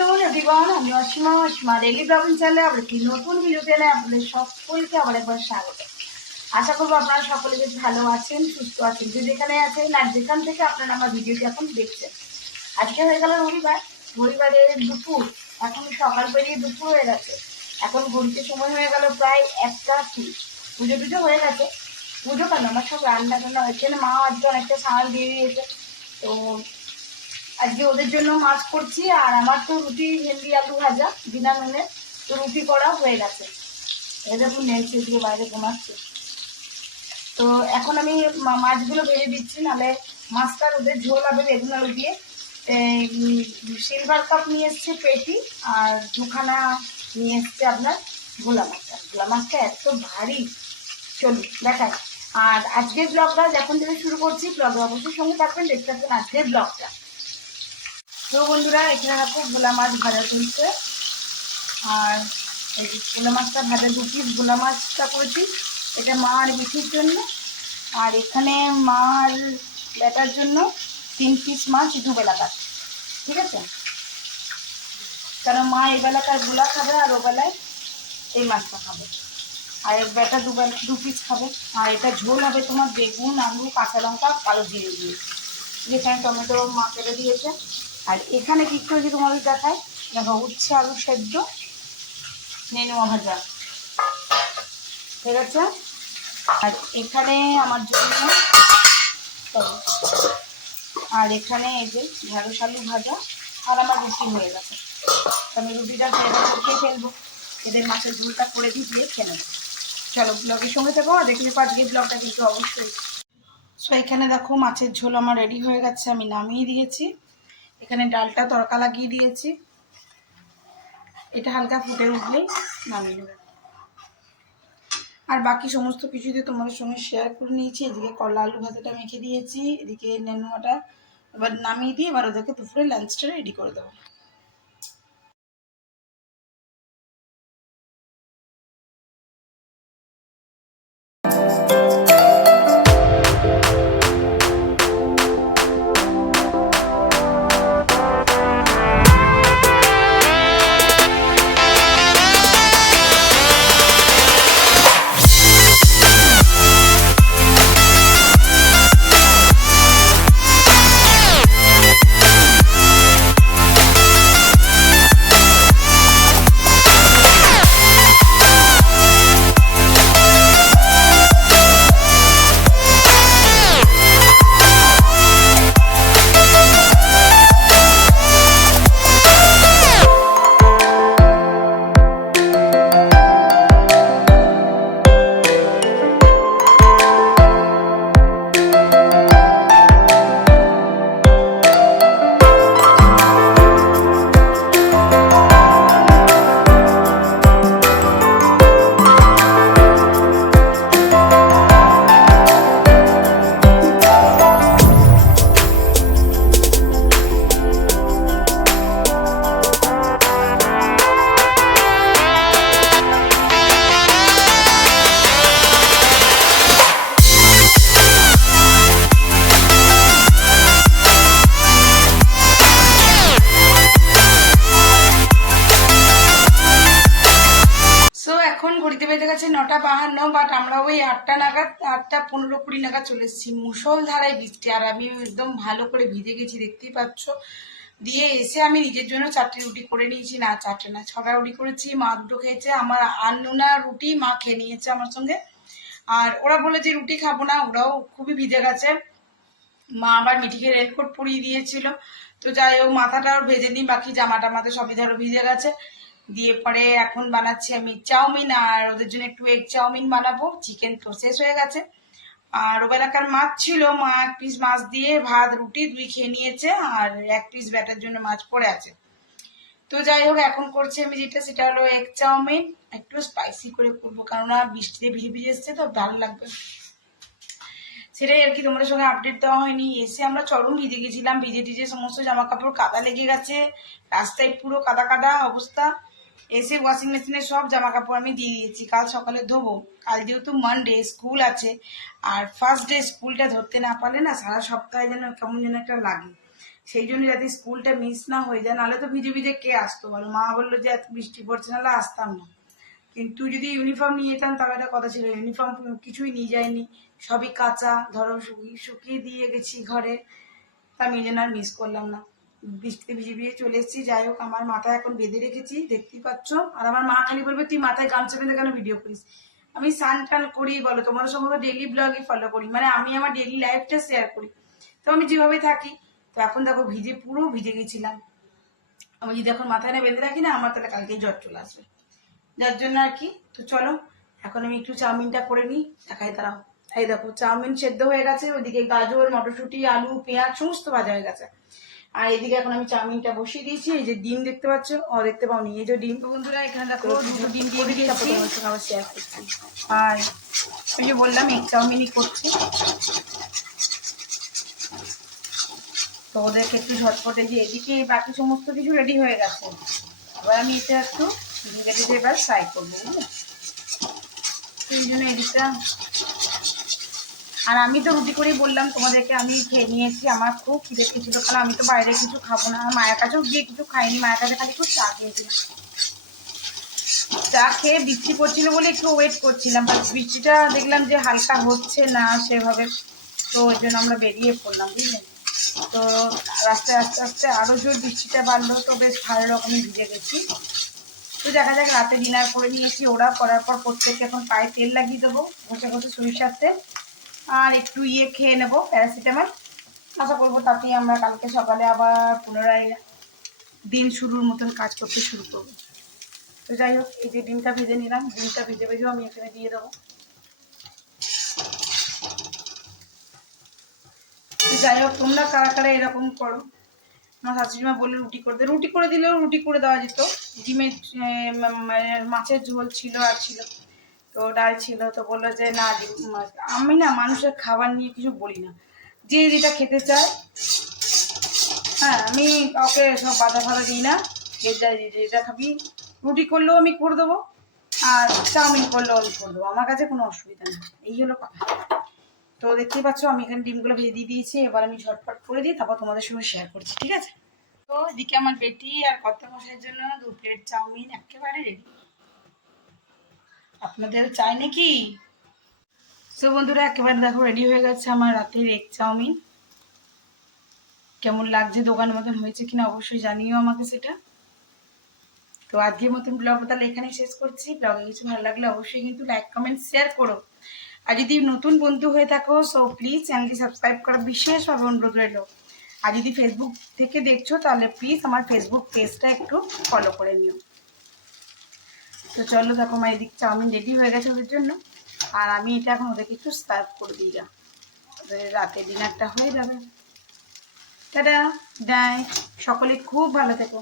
Afternoon everyone, আমি Asima daily blogging চ্যানেলে আবার কি নতুন ভিডিওতে আপনাদের সকলকে আবার একবার স্বাগত। আশা করবো আপনারা সকলে বেশ ভালো আছেন, সুস্থ আছেন, যে যেখানে আছেন আর যেখান থেকে আপনারা আমার ভিডিওটি এখন দেখছেন। আজকে হয়ে গেল রবিবারের দুপুর, এখন সকাল পেরিয়ে দুপুর হয়ে গেছে। এখন ঘুরতে সময় হয়ে গেল প্রায় 1:30। পুজো টুজো হয়ে গেছে, পুজো কেন আমার সব রান্না টান্না হয়েছে, মা আজকে অনেকটা সামাল দিয়ে দিয়েছে। তো আজকে ওদের জন্য মাছ করছি, আর আমার তো রুটি ভেন্ডি আলু ভাজা বিনা নুনে, তো রুটি করা হয়ে গেছে। দেখুন নেলছে দিয়ে বাইরে ঘুমাচ্ছে। তো এখন আমি মাছগুলো ভেজে দিচ্ছি, নাহলে মাছটার ওদের ঝোল হবে বেগুন আলু দিয়ে। সিলভার কাপ নিয়ে এসছে পেটি, আর দুখানা নিয়ে এসছে আপনার ভোলা মাছটা। ভোলা মাছটা এত ভারী, চলুন দেখাই। আর আজকের ব্লগটা যখন থেকে শুরু করছি, ব্লগে অবশ্যই সঙ্গে থাকবেন, দেখতে থাকবেন আজকের ব্লগটা। তো বন্ধুরা, এখানে দেখো ভোলা মাছ ভাজা চলছে, আর এই যে ভোলা মাছটা ভাজা 2 পিস ভোলা মাছটা করেছি, এটা মা আর বিঠির জন্য। আর এখানে মা আর বেটার জন্য 3 পিস মাছ দুবেলাকার, ঠিক আছে? কারণ মা এই বেলাকার ভোলা খাবে আর ও বেলায় এই মাছটা খাবে, আর বেটা 2 পিস খাবে। আর এটা ঝোল হবে তোমার বেগুন আলু কাঁচা লঙ্কা কালো জিরে দিয়ে, যেখানে টমেটো মা কেটে দিয়েছে। আর এখানে কি করেছি তোমাদের দেখায়, দেখো উচ্ছে আলু সেদ্ধ নেনুয়া ভাজা, ঠিক আছে? আর এখানে আমার জন্য, আর এখানে এই যে ঢেঁড়স আলু ভাজা, আর আমার রুটি হয়ে গেছে। আমি রুটিটা খেয়ে ফেলবো, এদের মাছের ঝোলটা করে দিয়ে খেয়ে নেবো। চলো ব্লগের সঙ্গে থাকো, দেখলে আজকে ব্লগটা কিন্তু অবশ্যই। সো এখানে দেখো মাছের ঝোল আমার রেডি হয়ে গেছে, আমি নামিয়ে দিয়েছি। এখানে ডালটা তড়কা লাগিয়ে দিয়েছি, এটা হালকা ফুটে উঠলেই নামিয়ে নেবে। আর বাকি সমস্ত কিছুতে তোমাদের সঙ্গে শেয়ার করে নিয়েছি। এদিকে করলা আলু ভাজাটা মেখে দিয়েছি, এদিকে নেনুয়াটা এবার নামিয়ে দিয়ে এবার ওদেরকে দুপুরে লাঞ্চটা রেডি করে দেবো। ঘড়িতে বেজে গেছে 9:52, বাট আমরা ওই 8টা নাগাদ 8:15-20 নাগাদ চলে এসেছি। মুষলধারায় বৃষ্টি, আর আমি একদম ভালো করে ভিজে গেছি, দেখতেই পাচ্ছ। দিয়ে এসে আমি নিজের জন্য 4টে রুটি করে নিয়েছি, না 4টে না 6টা রুটি করেছি, মা 2টো খেয়েছে। আমার আন্নুনা রুটি মা খেয়ে নিয়েছে আমার সঙ্গে। আর ওরা বলে যে রুটি খাবো না, ওরাও খুবই ভিজে গেছে। মা আবার মিঠিকে রেনকোট পরিয়ে দিয়েছিল। তো যাই হোক, মাথাটা ভেজে নিই, বাকি জামাটা মাথা সবই ধরো ভিজে গেছে। দিয়ে পরে এখন বানাচ্ছি আমি চাউমিন, আর ওদের জন্য একটু এগ চাউমিন বানাবো। চিকেন তো শেষ হয়ে গেছে, আর ওবেলাকার মাছ ছিল, মা 1 পিস মাছ দিয়ে ভাত রুটি 2 খেয়ে নিয়েছে, আর 1 পিস ব্যাটার জন্য মাছ পড়ে আছে। তো যাই হোক, এখন করছি আমি যেটা, সেটা হলো এগ চাউমিন। একটু স্পাইসি করে করবো, কেননা বৃষ্টিতে ভিজে ভিজে এসছে তো ভালো লাগবে, সেটাই আর কি। তোমাদের সঙ্গে আপডেট দেওয়া হয়নি। এসে আমরা চরম ভিজে গেছিলাম, ভিজে টিজে সমস্ত জামা কাপড় কাদা লেগে গেছে, রাস্তায় পুরো কাদা কাদা অবস্থা। এসে ওয়াশিং মেশিনে সব জামা কাপড় আমি দিয়ে দিয়েছি, কাল সকালে ধোবো। কাল যেহেতু মানডে স্কুল আছে, আর ফার্স্ট ডে স্কুলটা ধরতে না পারলে না সারা সপ্তাহে যেন কেমন যেন একটা লাগে। সেই জন্য যাতে স্কুলটা মিস না হয়ে যায়, নাহলে তো ভিজে ভিজে কে আসতো বলো। মা বললো যে এত বৃষ্টি পড়ছে, নাহলে আসতাম না। কিন্তু যদি ইউনিফর্ম নিয়ে যেতাম তবে একটা কথা ছিল, ইউনিফর্ম কিছুই নিয়ে যায়নি, সবই কাঁচা, ধরো শুকিয়ে দিয়ে গেছি ঘরে। আমি এই জন্য আর মিস করলাম না, বৃষ্টিতে ভিজে ভিজে চলে এসেছি। যাই হোক, আমার মাথায় এখন বেঁধে রেখেছি, দেখতেই পাচ্ছ। আর আমার মা খালি বলবে তুই মাথায় গামছা বেঁধে কেন ভিডিও করিস। আমি স্নান টান করি বলো, তোমাদের সঙ্গে ডেইলি ব্লগই ফলো করি, মানে আমি আমার ডেইলি লাইফটা শেয়ার করি, তো আমি যেভাবে থাকি। তো এখন দেখো ভিজে, পুরো ভিজে গেছিলাম। আমি যদি এখন মাথায় না বেঁধে রাখি না, আমার তাহলে কালকেই জ্বর চলে আসবে, যার জন্য আর কি। তো চলো এখন আমি একটু চাউমিনটা করে নিই, দেখাই দাঁড়াও। এই দেখো চাউমিন সেদ্ধ হয়ে গেছে, ওইদিকে গাজর, মটরশুঁটি, আলু, পেঁয়াজ সমস্ত ভাজা হয়ে গেছে। আর এদিকে এখন আমি চাউমিনটা বসিয়ে দিয়েছি। এই যে ডিম দেখতে পাচ্ছ, দেখতে পাওনি, এই যে ডিম। বন্ধুরা এখানে দেখো দুটো ডিম দিয়ে দিয়েছি, আবার শেয়ার করছি। আর ওই যে বললাম এগ চাউমিনই করছি, তো ওদেরকে একটু ঝটপটে, যে এদিকে বাকি সমস্ত কিছু রেডি হয়ে গেছে, এবার আমি এটা একটু ধীরে ধীরে এবার ফ্রাই করবো, বুঝলে। সেই জন্য এদিকটা। আর আমি তো রুটি করেই বললাম তোমাদেরকে, আমি খেয়ে নিয়েছি, আমার খুব খিদে খেয়েছিল, কারণ আমি তো বাইরে কিছু খাবো না। আর মায়ের কাছেও গিয়ে কিছু খাইনি, মায়ের কাছে খালি একটু চা খেয়েছিলাম। চা খেয়ে বৃষ্টি পড়ছিল বলে একটু ওয়েট করছিলাম, বাট বৃষ্টিটা দেখলাম যে হালকা হচ্ছে না সেভাবে, তো ওই জন্য আমরা বেরিয়ে পড়লাম, বুঝলেন। তো রাস্তায় আস্তে আস্তে আরও জোর বৃষ্টিটা বাড়লো, তো বেশ ভালো রকমই ভিজে গেছি। তো দেখা যাক, রাতে ডিনার করে নিয়েছি, ওরা করার পর প্রত্যেককে এখন পায়ে তেল লাগিয়ে দেবো, ঘষে ঘষে সরিষার তেল, আর একটু খেয়ে নেবো প্যারাসিটামল। আশা করবো তাতেই আমরা কালকে সকালে আবার পুনরায় দিন শুরুর মতন কাজ করতে শুরু করবো। তো যাই হোক, এই যে ডিমটা ভেজে নিলাম, ডিমটা ভেজে ভেজেও আমি এখানে দিয়ে দেবো। যাই হোক, তোমরা কারা কারা এরকম করো। আমার শাশুড়িমা বলে রুটি করে দে, রুটি করে দিলেও রুটি করে দেওয়া যেত। ডিমের মাছের ঝোল ছিল আর ছিল, তো ডাল ছিল, তো বললো যে না আমি না মানুষের খাবার নিয়ে কিছু বলি না, যে যেটা খেতে চায়। হ্যাঁ, আমি কাউকে সব বাধা ফাধা দিই না, যেটা খাবি। রুটি করলেও আমি করে দেবো, আর চাউমিন করলেও আমি করে দেবো, আমার কাছে কোনো অসুবিধা নেই, এই হলো কথা। তো দেখতেই পাচ্ছ আমি এখানে ডিমগুলো ভেজে দিয়ে দিয়েছি, এবার আমি ঝটপট করে দিই, তারপর তোমাদের সঙ্গে শেয়ার করছি, ঠিক আছে। তো এদিকে আমার বেটি আর কর্তা মশাইয়ের জন্য 2 প্লেট চাউমিন একেবারে রেডি। আপনাদের চাই নাকি? তো বন্ধুরা একেবারে দেখো রেডি হয়ে গেছে আমার রাতের এগ চাউমিন। কেমন লাগছে, দোকানের মতন হয়েছে কিনা অবশ্যই জানিও আমাকে সেটা। তো আজকের মতন ব্লগ তাহলে এখানেই শেষ করছি। ব্লগে কিছু ভালো লাগলে অবশ্যই কিন্তু লাইক কমেন্ট শেয়ার করো। আর যদি নতুন বন্ধু হয়ে থাকো, সো প্লিজ চ্যানেলটি সাবস্ক্রাইব করা বিশেষভাবে অনুরোধ রইল। আর যদি ফেসবুক থেকে দেখছো তাহলে প্লিজ আমার ফেসবুক পেজটা একটু ফলো করে নিও। তো চলো দেখো, আমার এদিক চাউমিন রেডি হয়ে গেছে ওদের জন্য, আর আমি এটা এখন ওদেরকে একটু সার্ভ করে দিই, যা ওদের রাতে ডিনারটা হয়ে যাবে। টাটা, বাই, সকলে খুব ভালো থেকো।